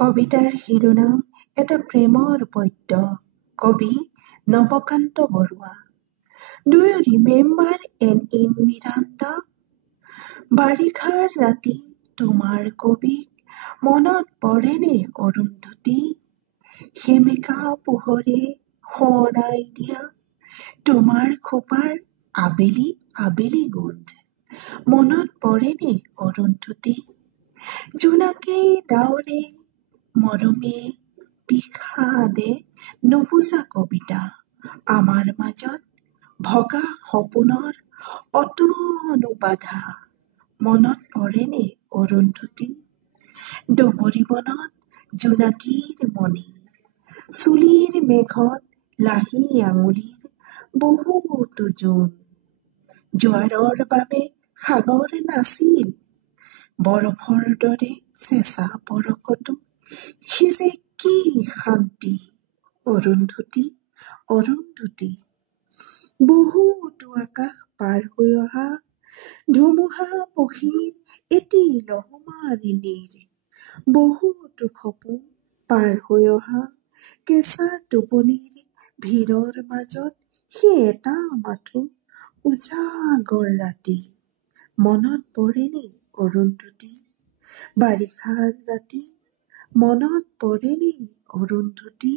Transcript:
কবিতাৰ শিৰোনাম এটা প্ৰেমৰ পদ্য। কবি Nabakanta Barua. Do you remember an in Miranda? বাৰিষাৰ ৰাতি তোমাৰ কবিক মনত পৰেনে অৰুন্ধতী? সেমেকা পোহৰে সোঁৱৰাই দিয়া তোমাৰ খোপাৰ আবেলি আবেলি গোন্ধ মনত পৰেনে অৰুন্ধতী? জোনাকে ডাৱৰে মৰমে বিষাদে নুবুজা কবিতা আমাৰ মাজত ভগা সপোনৰ অতনো বাধা মনত পৰেনে অৰুন্ধতী? ডবৰি বনত জোনাকীৰ মণি চুলিৰ মেঘত লাহি আঙুলিৰ বহুতো জোন জোৱাৰৰ বাবে সাগৰ নাছিল বৰফৰ দৰে চেঁচা পৰশতো সিজে কি শান্তি অৰুন্ধতী অৰুন্ধতী। বহুতো আকাশ পাৰ হৈ অহা ধুমুহা পক্ষীৰ এটি লহমাৰি নীৰ বহুতো সপোন পাৰ হৈ অহা কেঁচা টোপনিৰ ভিৰৰ মাজত সেই এটা মাথো উজাগৰ ৰাতি মনত পৰেনে অৰুন্ধতী? বাৰিষাৰ ৰাতি মনত পৰেনে অৰুন্ধতী?